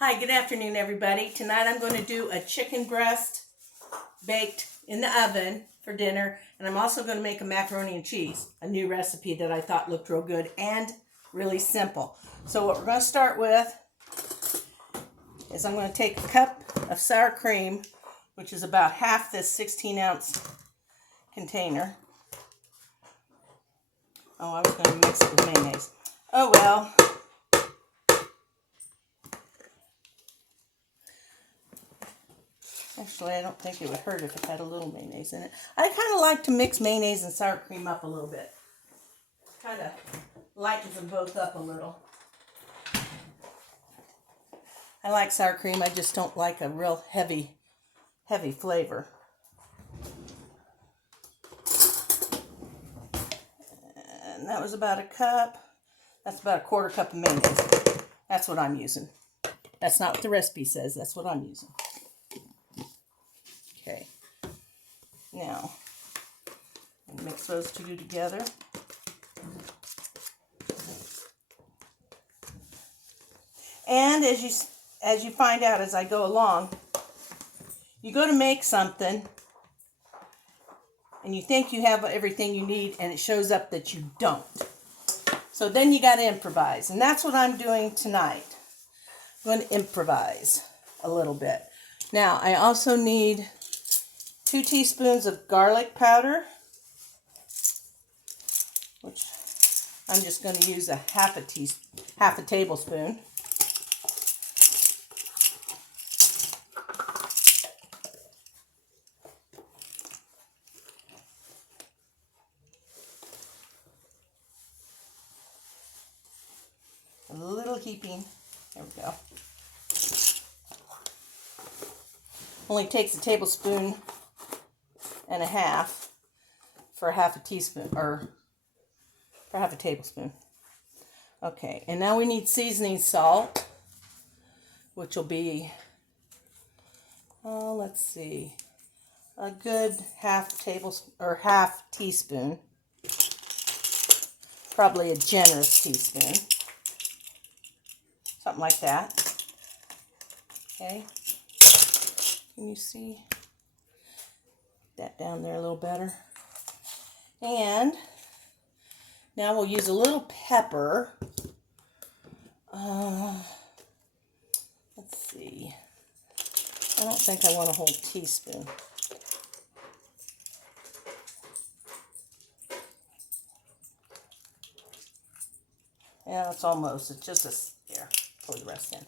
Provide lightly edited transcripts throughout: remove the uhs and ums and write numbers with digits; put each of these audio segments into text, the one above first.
Hi, good afternoon, everybody. Tonight I'm going to do a chicken breast baked in the oven for dinner, and I'm also going to make a macaroni and cheese, a new recipe that I thought looked real good and really simple. So what we're going to start with is I'm going to take a cup of sour cream, which is about half this 16-ounce container. Oh, I was going to mix it with mayonnaise. Oh well. Actually, I don't think it would hurt if it had a little mayonnaise in it. I kind of like to mix mayonnaise and sour cream up a little bit. Kind of lightens them both up a little. I like sour cream. I just don't like a real heavy flavor. And that was about a cup. That's about a quarter cup of mayonnaise. That's what I'm using. That's not what the recipe says. That's what I'm using. Okay. Now, mix those two together. And as you find out as I go along, you go to make something and you think you have everything you need and it shows up that you don't. So then you got to improvise. And that's what I'm doing tonight. I'm going to improvise a little bit. Now, I also need 2 teaspoons of garlic powder, which I'm just going to use half a tablespoon. A little heaping. There we go. Only takes a tablespoon and a half for half a teaspoon, or for half a tablespoon. Okay, and now we need seasoning salt, which will be, let's see, a good half teaspoon. Probably a generous teaspoon. Something like that. Okay. Can you see that down there a little better? And now we'll use a little pepper. Let's see. I don't think I want a whole teaspoon. Yeah, it's almost. It's just here. Pour the rest in.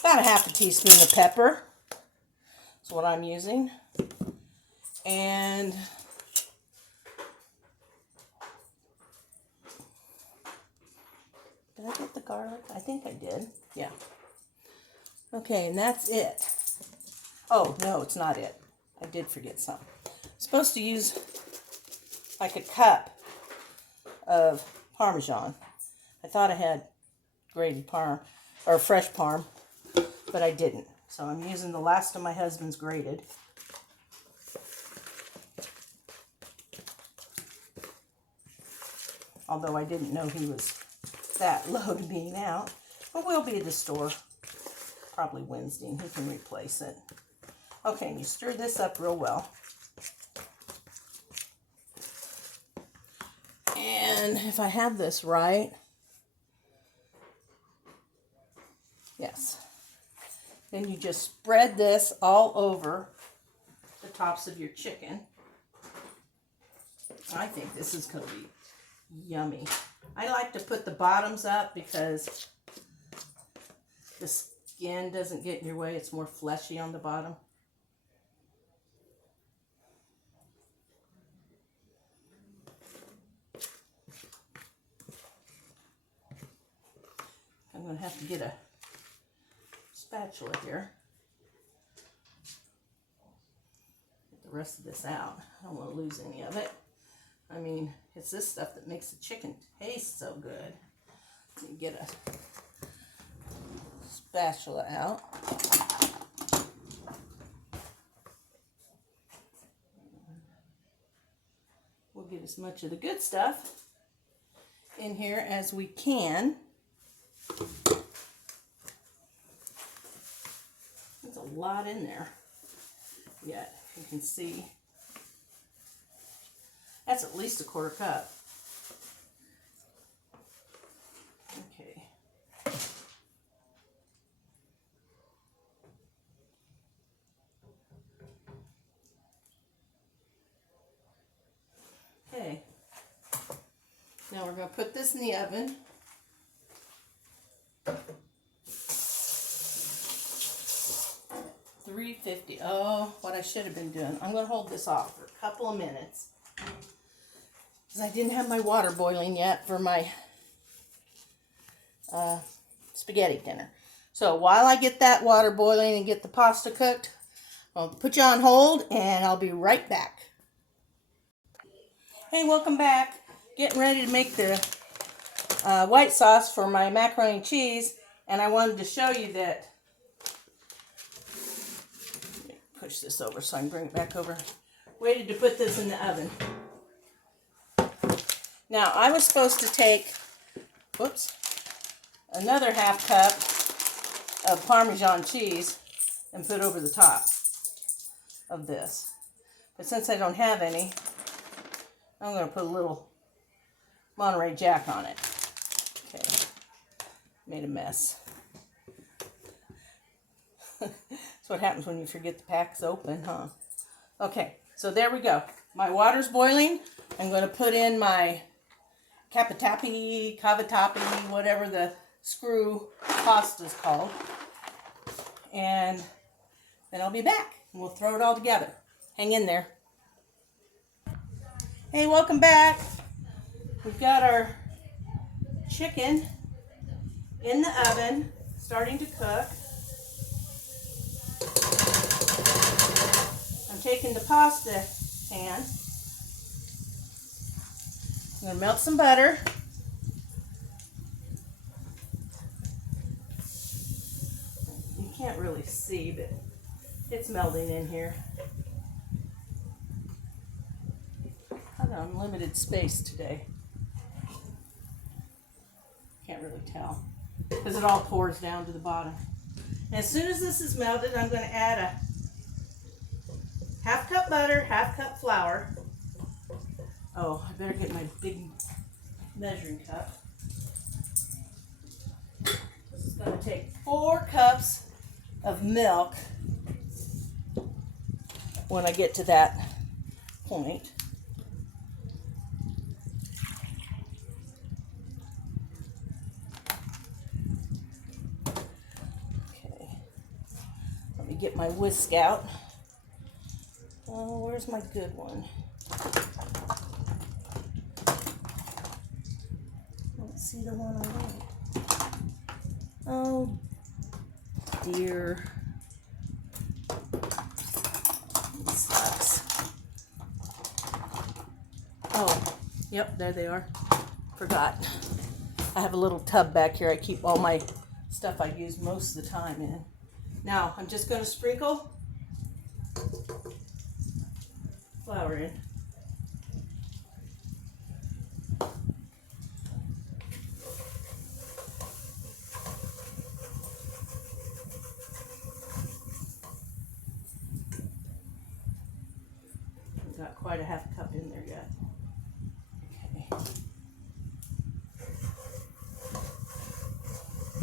About a half a teaspoon of pepper. That's what I'm using. And did I get the garlic? I think I did. Yeah. Okay, and that's it. Oh, no, it's not it. I did forget something. I'm supposed to use like a cup of Parmesan. I thought I had grated Parm, or fresh Parm, but I didn't. So I'm using the last of my husband's grated. Although I didn't know he was that low to being out. But we'll be at the store probably Wednesday and he can replace it. Okay, and you stir this up real well. And if I have this right, yes. Then you just spread this all over the tops of your chicken. I think this is going to be yummy. I like to put the bottoms up because the skin doesn't get in your way. It's more fleshy on the bottom. I'm going to have to get a spatula here. Get the rest of this out. I don't want to lose any of it. I mean, it's this stuff that makes the chicken taste so good. Let me get a spatula out. We'll get as much of the good stuff in here as we can. lot in there yet. You can see that's at least a quarter cup. Okay. Okay. Now we're going to put this in the oven. $350. Oh, what I should have been doing. I'm going to hold this off for a couple of minutes because I didn't have my water boiling yet for my spaghetti dinner. So while I get that water boiling and get the pasta cooked, I'll put you on hold and I'll be right back. Hey, welcome back. Getting ready to make the white sauce for my macaroni and cheese, and I wanted to show you that. Push this over so I can bring it back over. Waited to put this in the oven. Now I was supposed to take, another half cup of Parmesan cheese and put over the top of this. But since I don't have any, I'm going to put a little Monterey Jack on it. Okay, made a mess. That's what happens when you forget the pack's open, huh? Okay, so there we go. My water's boiling. I'm going to put in my cavatappi, whatever the screw pasta's called. And then I'll be back and we'll throw it all together. Hang in there. Hey, welcome back. We've got our chicken in the oven, starting to cook. I'm taking the pasta pan. I'm going to melt some butter. You can't really see, but it's melting in here. I've got unlimited space today. Can't really tell because it all pours down to the bottom. And as soon as this is melted, I'm going to add a half cup butter, half cup flour. Oh, I better get my big measuring cup. This is going to take 4 cups of milk when I get to that point. Okay, let me get my whisk out. Oh, where's my good one? Let's see the one I want. Oh, dear. It sucks. Oh, yep, there they are. Forgot. I have a little tub back here I keep all my stuff I use most of the time in. Now, I'm just going to sprinkle flour in. Got quite a half cup in there yet. Okay.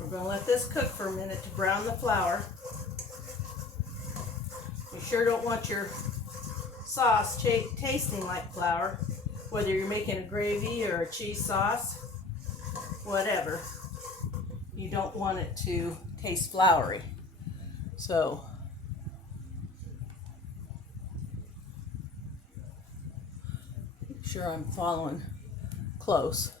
We're going to let this cook for a minute to brown the flour. You sure don't want your sauce tasting like flour, whether you're making a gravy or a cheese sauce, whatever. You don't want it to taste floury. So make sure I'm following close.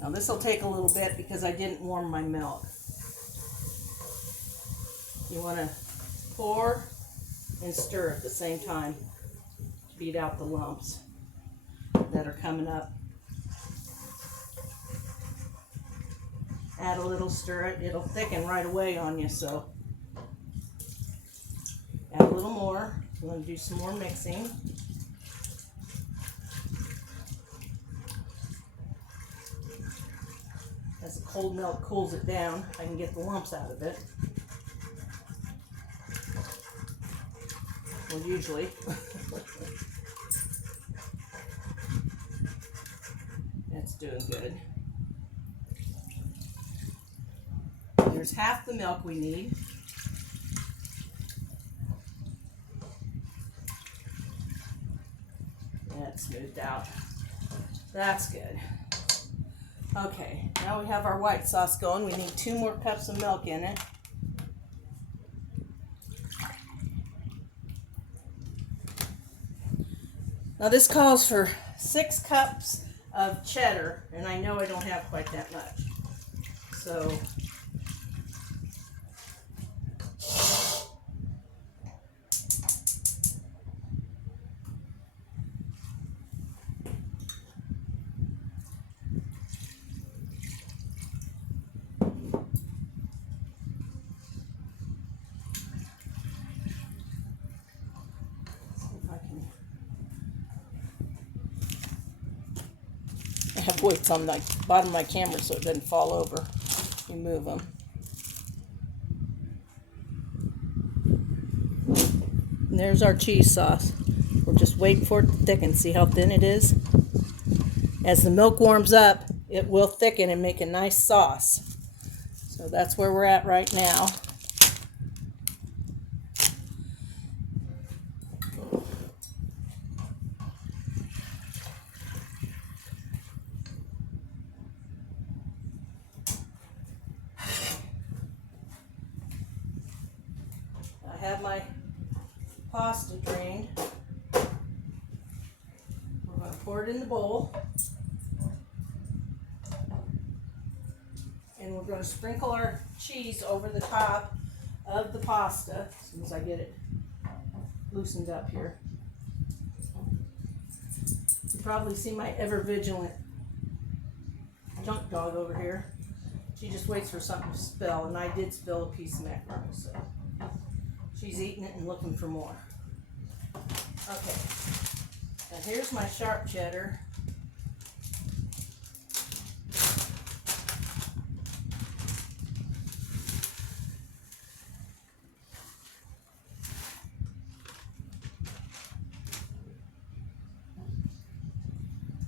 Now this will take a little bit because I didn't warm my milk. You want to pour and stir at the same time to beat out the lumps that are coming up. Add a little, stir it. It'll thicken right away on you, so add a little more. I'm going to do some more mixing. cold milk cools it down, I can get the lumps out of it. Well, usually. That's doing good. There's half the milk we need. That's smoothed out. That's good. Okay, now we have our white sauce going. We need 2 more cups of milk in it. Now this calls for 6 cups of cheddar, and I know I don't have quite that much. So I have weights on the bottom of my camera so it doesn't fall over. You move them. And there's our cheese sauce. We're just waiting for it to thicken. See how thin it is? As the milk warms up, it will thicken and make a nice sauce. So that's where we're at right now. I have my pasta drained. We're going to pour it in the bowl. And we're going to sprinkle our cheese over the top of the pasta as soon as I get it loosened up here. You probably see my ever vigilant junk dog over here. She just waits for something to spill, and I did spill a piece of macaroni, so she's eating it and looking for more. Okay, now here's my sharp cheddar.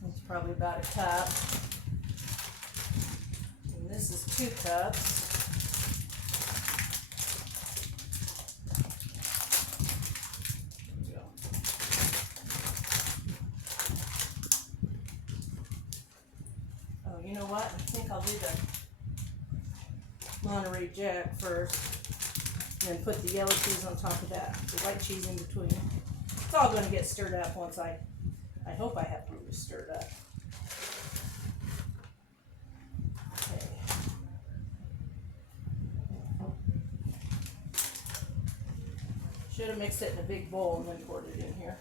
It's probably about a cup. And this is 2 cups. You know what? I think I'll do the Monterey Jack first, and then put the yellow cheese on top of that. The white cheese in between. It's all going to get stirred up once I hope I have room to stir it up. Okay. Should have mixed it in a big bowl and then poured it in here.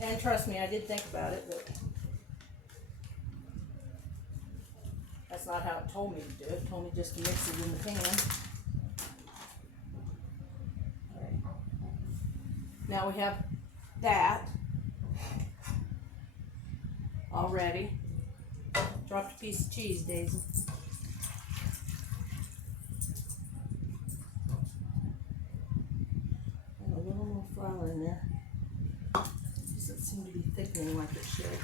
And trust me, I did think about it, but that's not how it told me to do it. It told me just to mix it in the pan. Okay. Now we have that all ready. Dropped a piece of cheese, Daisy. And a little more flour in there. Doesn't seem to be thickening like it should.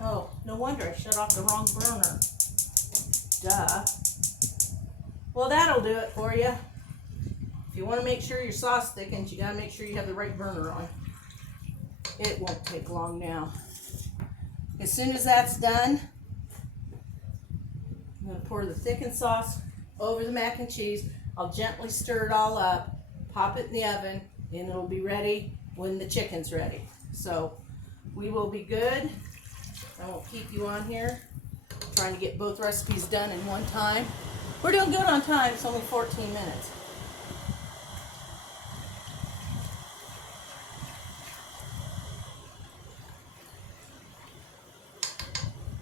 Oh, no wonder I shut off the wrong burner. Duh. Well, that'll do it for you. If you want to make sure your sauce thickens, you got to make sure you have the right burner on. It won't take long now. As soon as that's done, I'm going to pour the thickened sauce over the mac and cheese. I'll gently stir it all up, pop it in the oven, and it'll be ready when the chicken's ready. So we will be good. I won't keep you on here. I'm trying to get both recipes done in one time. We're doing good on time. It's only 14 minutes.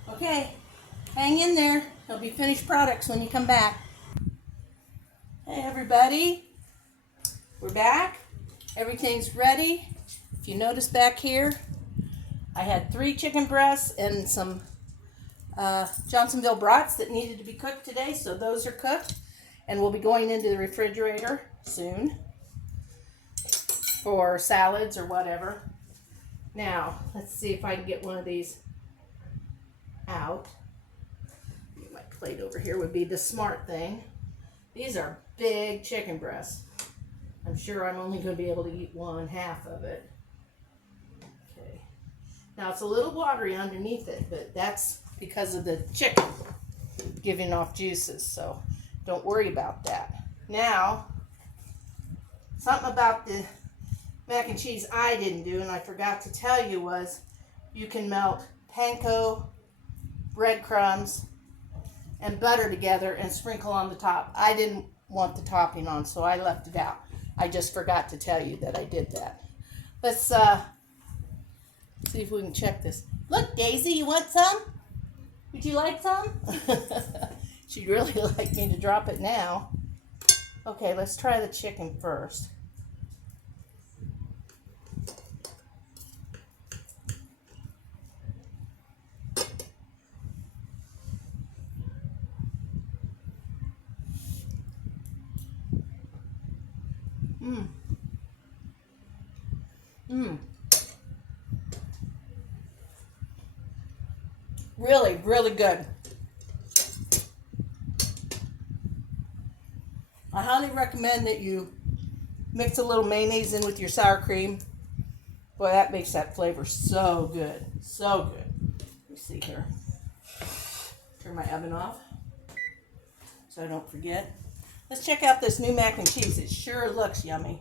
Okay, hang in there. There'll be finished products when you come back. Hey everybody, we're back. Everything's ready. If you notice back here, I had 3 chicken breasts and some Johnsonville brats that needed to be cooked today, so those are cooked and will be going into the refrigerator soon for salads or whatever. Now, let's see if I can get one of these out. My plate over here would be the smart thing. These are big chicken breasts. I'm sure I'm only going to be able to eat 1/2 of it. Okay. Now it's a little watery underneath it, but that's because of the chicken giving off juices, so don't worry about that. Now, something about the mac and cheese I didn't do, and I forgot to tell you, was you can melt panko, breadcrumbs, and butter together and sprinkle on the top. I didn't want the topping on, so I left it out. I just forgot to tell you that I did that. Let's see if we can check this. Look, Daisy, you want some? Would you like some? She'd really like me to drop it now. Okay, let's try the chicken first. Really, really good. I highly recommend that you mix a little mayonnaise in with your sour cream. Boy, that makes that flavor so good. So good. Let me see here. Turn my oven off so I don't forget. Let's check out this new mac and cheese. It sure looks yummy.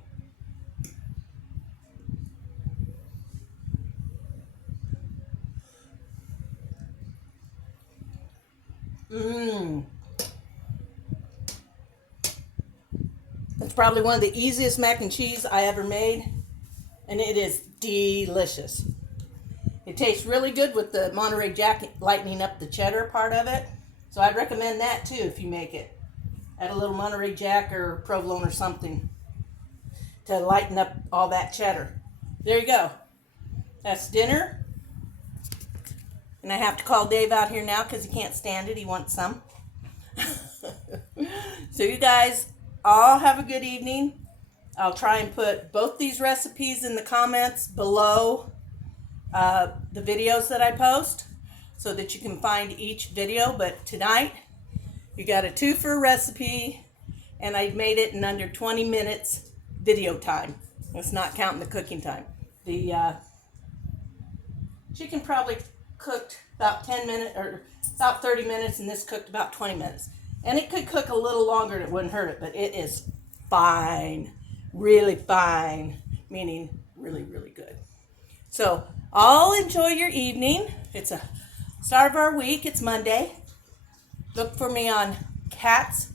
It's probably one of the easiest mac and cheese I ever made, and it is delicious. It tastes really good with the Monterey Jack lightening up the cheddar part of it, so I'd recommend that too if you make it. Add a little Monterey Jack or provolone or something to lighten up all that cheddar. There you go. That's dinner. And I have to call Dave out here now because he can't stand it. He wants some. So you guys all have a good evening. I'll try and put both these recipes in the comments below the videos that I post so that you can find each video. But tonight, you got a 2-for recipe, and I made it in under 20 minutes video time. That's not counting the cooking time. The chicken probably cooked about 10 minutes or about 30 minutes, and this cooked about 20 minutes. And it could cook a little longer and it wouldn't hurt it, but it is fine, really fine, meaning really, really good. So all enjoy your evening. It's a start of our week. It's Monday. Look for me on Kat's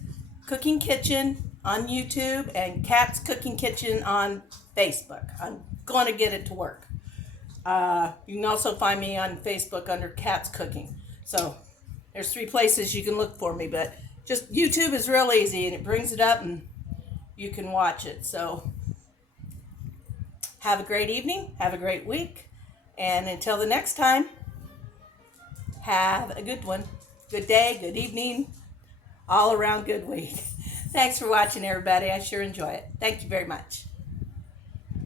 Cooking Kitchen on YouTube and Kat's Cooking Kitchen on Facebook. I'm going to get it to work. You can also find me on Facebook under Kat's Cooking. So there's 3 places you can look for me, but just YouTube is real easy and it brings it up and you can watch it. So have a great evening, have a great week, and until the next time, have a good one. Good day, good evening, all around good week. Thanks for watching, everybody. I sure enjoy it. Thank you very much.